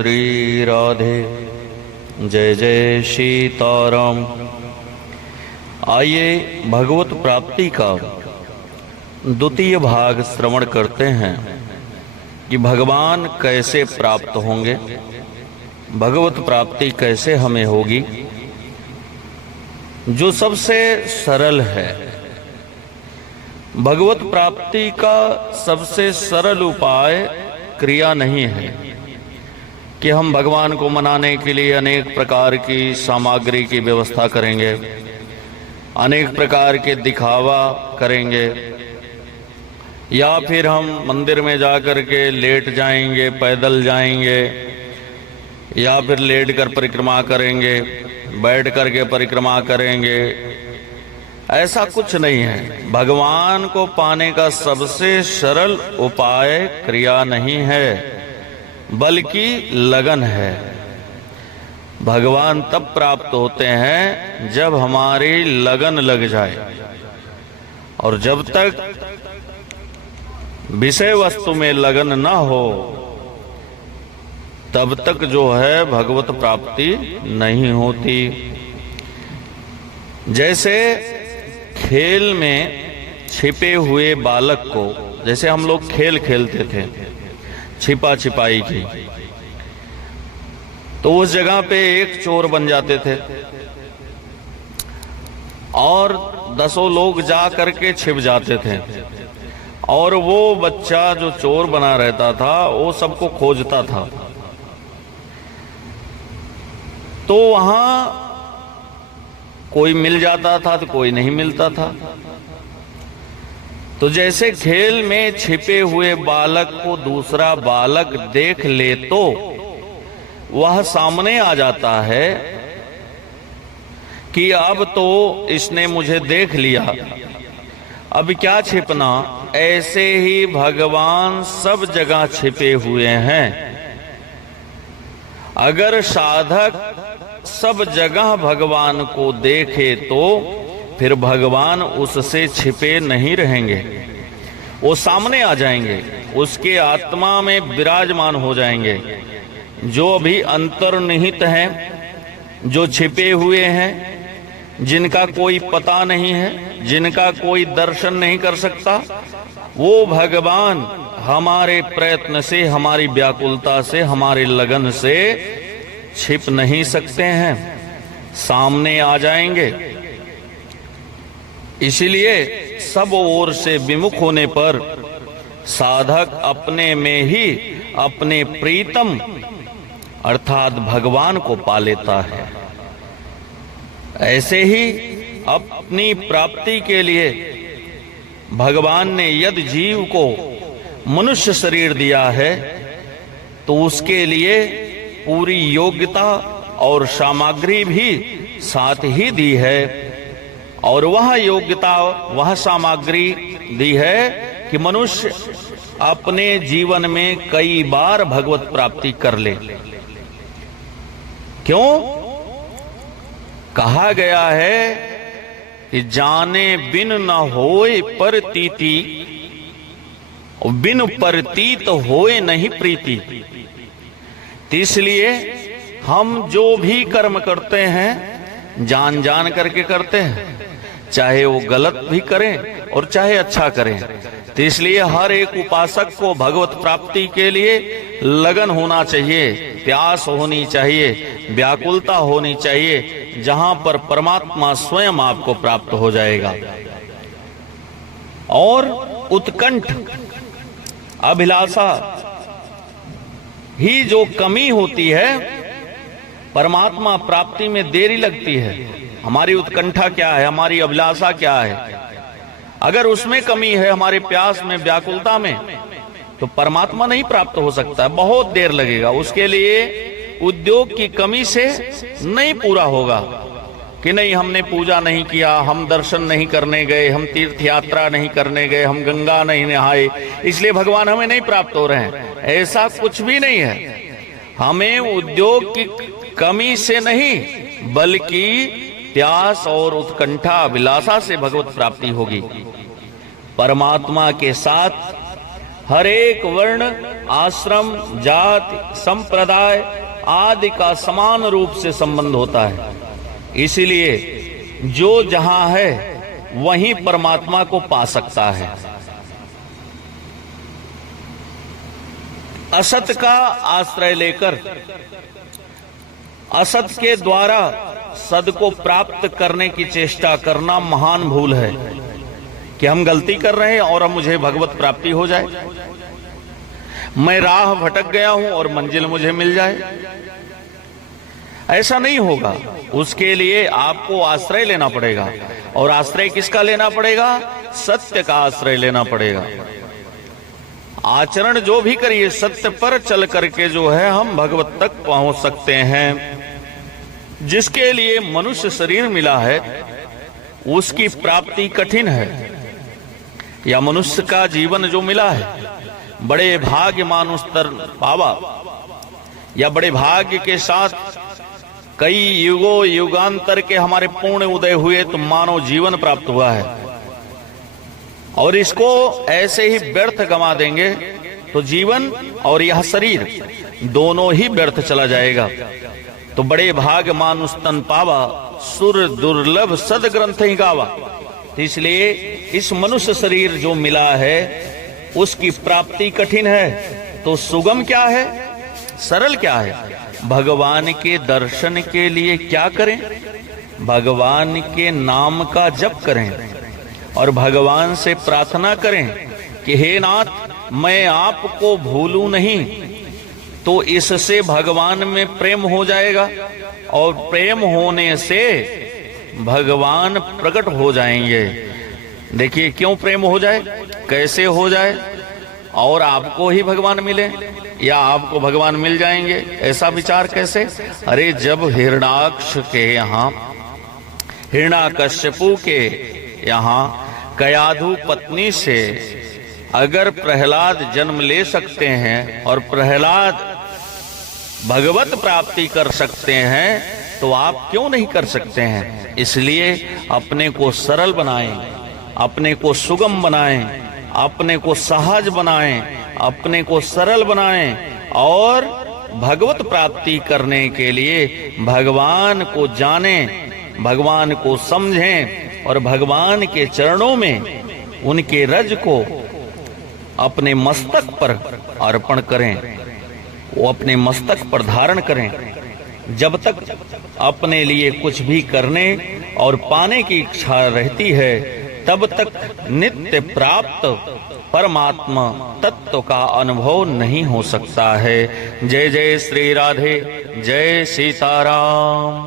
श्री राधे, जय जय सीताराम। आइए भगवत प्राप्ति का द्वितीय भाग श्रवण करते हैं कि भगवान कैसे प्राप्त होंगे, भगवत प्राप्ति कैसे हमें होगी। जो सबसे सरल है, भगवत प्राप्ति का सबसे सरल उपाय क्रिया नहीं है कि हम भगवान को मनाने के लिए अनेक प्रकार की सामग्री की व्यवस्था करेंगे, अनेक प्रकार के दिखावा करेंगे, या फिर हम मंदिर में जाकर के लेट जाएंगे, पैदल जाएंगे, या फिर लेट कर परिक्रमा करेंगे, बैठ करके परिक्रमा करेंगे। ऐसा कुछ नहीं है। भगवान को पाने का सबसे सरल उपाय क्रिया नहीं है, बल्कि लगन है। भगवान तब प्राप्त होते हैं जब हमारी लगन लग जाए, और जब तक विषय वस्तु में लगन न हो तब तक जो है भगवत प्राप्ति नहीं होती। जैसे खेल में छिपे हुए बालक को, जैसे हम लोग खेल खेलते थे छिपा छिपाई की, तो उस जगह पे एक चोर बन जाते थे और 10 लोग जा करके छिप जाते थे, और वो बच्चा जो चोर बना रहता था वो सबको खोजता था। तो वहां कोई मिल जाता था तो कोई नहीं मिलता था। तो जैसे खेल में छिपे हुए बालक को दूसरा बालक देख ले तो वह सामने आ जाता है कि अब तो इसने मुझे देख लिया, अब क्या छिपना। ऐसे ही भगवान सब जगह छिपे हुए हैं। अगर साधक सब जगह भगवान को देखे तो फिर भगवान उससे छिपे नहीं रहेंगे, वो सामने आ जाएंगे, उसके आत्मा में विराजमान हो जाएंगे। जो अभी अंतर्निहित हैं, जो छिपे हुए हैं, जिनका कोई पता नहीं है, जिनका कोई दर्शन नहीं कर सकता, वो भगवान हमारे प्रयत्न से, हमारी व्याकुलता से, हमारे लगन से छिप नहीं सकते हैं, सामने आ जाएंगे। इसलिए सब ओर से विमुख होने पर साधक अपने में ही अपने प्रीतम अर्थात भगवान को पा लेता है। ऐसे ही अपनी प्राप्ति के लिए भगवान ने यदि जीव को मनुष्य शरीर दिया है तो उसके लिए पूरी योग्यता और सामग्री भी साथ ही दी है, और वह योग्यता, वह सामग्री दी है कि मनुष्य अपने जीवन में कई बार भगवत प्राप्ति कर ले। क्यों? कहा गया है कि जाने बिन न होए परतीति, बिन परतीत होए नहीं प्रीति। इसलिए हम जो भी कर्म करते हैं जान जान करके करते हैं, चाहे वो गलत भी करें और चाहे अच्छा करें। तो इसलिए हर एक उपासक को भगवत प्राप्ति के लिए लगन होना चाहिए, प्यास होनी चाहिए, व्याकुलता होनी चाहिए, जहां पर परमात्मा स्वयं आपको प्राप्त हो जाएगा। और उत्कंठ, अभिलाषा ही जो कमी होती है, परमात्मा प्राप्ति में देरी लगती है। हमारी उत्कंठा क्या है, हमारी अभिलाषा क्या है, अगर उसमें कमी है, हमारे प्यास में, व्याकुलता में, तो परमात्मा नहीं प्राप्त हो सकता, बहुत देर लगेगा। उसके लिए उद्योग की कमी से नहीं पूरा होगा कि नहीं हमने पूजा नहीं किया, हम दर्शन नहीं करने गए, हम तीर्थ यात्रा नहीं करने गए, हम गंगा नहीं नहाए, इसलिए भगवान हमें नहीं प्राप्त हो रहे हैं। ऐसा कुछ भी नहीं है। हमें उद्योग की कमी से नहीं, बल्कि प्यास और उत्कंठा अभिलाषा से भगवत प्राप्ति होगी। परमात्मा के साथ हर एक वर्ण, आश्रम, जाति, संप्रदाय आदि का समान रूप से संबंध होता है। इसीलिए जो जहां है वहीं परमात्मा को पा सकता है। असत का आश्रय लेकर असत के द्वारा सद को प्राप्त करने की चेष्टा करना महान भूल है कि हम गलती कर रहे हैं और अब मुझे भगवत प्राप्ति हो जाए, मैं राह भटक गया हूं और मंजिल मुझे मिल जाए। ऐसा नहीं होगा। उसके लिए आपको आश्रय लेना पड़ेगा। और आश्रय किसका लेना पड़ेगा? सत्य का आश्रय लेना पड़ेगा। आचरण जो भी करिए सत्य पर चल करके जो है हम भगवत तक पहुंच सकते हैं। जिसके लिए मनुष्य शरीर मिला है उसकी प्राप्ति कठिन है। या मनुष्य का जीवन जो मिला है बड़े भाग्य मानुष तर पावा, या बड़े भाग्य के साथ कई युगों युगांतर के हमारे पूर्ण उदय हुए तो मानव जीवन प्राप्त हुआ है। और इसको ऐसे ही व्यर्थ गंवा देंगे तो जीवन और यह शरीर दोनों ही व्यर्थ चला जाएगा। तो बड़े भाग मानुष तन पावा, सुर दुर्लभ सद ग्रंथ ही गावा। इसलिए इस मनुष्य शरीर जो मिला है उसकी प्राप्ति कठिन है। तो सुगम क्या है, सरल क्या है? भगवान के दर्शन के लिए क्या करें? भगवान के नाम का जप करें और भगवान से प्रार्थना करें कि हे नाथ मैं आपको भूलूं नहीं। तो इससे भगवान में प्रेम हो जाएगा और प्रेम होने से भगवान प्रकट हो जाएंगे। देखिए क्यों प्रेम हो जाए, कैसे हो जाए? और आपको ही भगवान मिले या आपको भगवान मिल जाएंगे, ऐसा विचार कैसे? अरे जब हिरणाक्ष के यहाँ, हिरण्याकश्यपु के यहाँ कयाधु पत्नी से अगर प्रहलाद जन्म ले सकते हैं और प्रहलाद भगवत प्राप्ति कर सकते हैं तो आप क्यों नहीं कर सकते हैं? इसलिए अपने को सरल बनाएं, अपने को सुगम बनाएं, अपने को सहज बनाएं, अपने को सरल बनाएं और भगवत प्राप्ति करने के लिए भगवान को जानें, भगवान को समझें और भगवान के चरणों में उनके रज को अपने मस्तक पर अर्पण करें, वो अपने मस्तक पर धारण करें। जब तक अपने लिए कुछ भी करने और पाने की इच्छा रहती है तब तक नित्य प्राप्त परमात्मा तत्व का अनुभव नहीं हो सकता है। जय जय श्री राधे, जय सीताराम।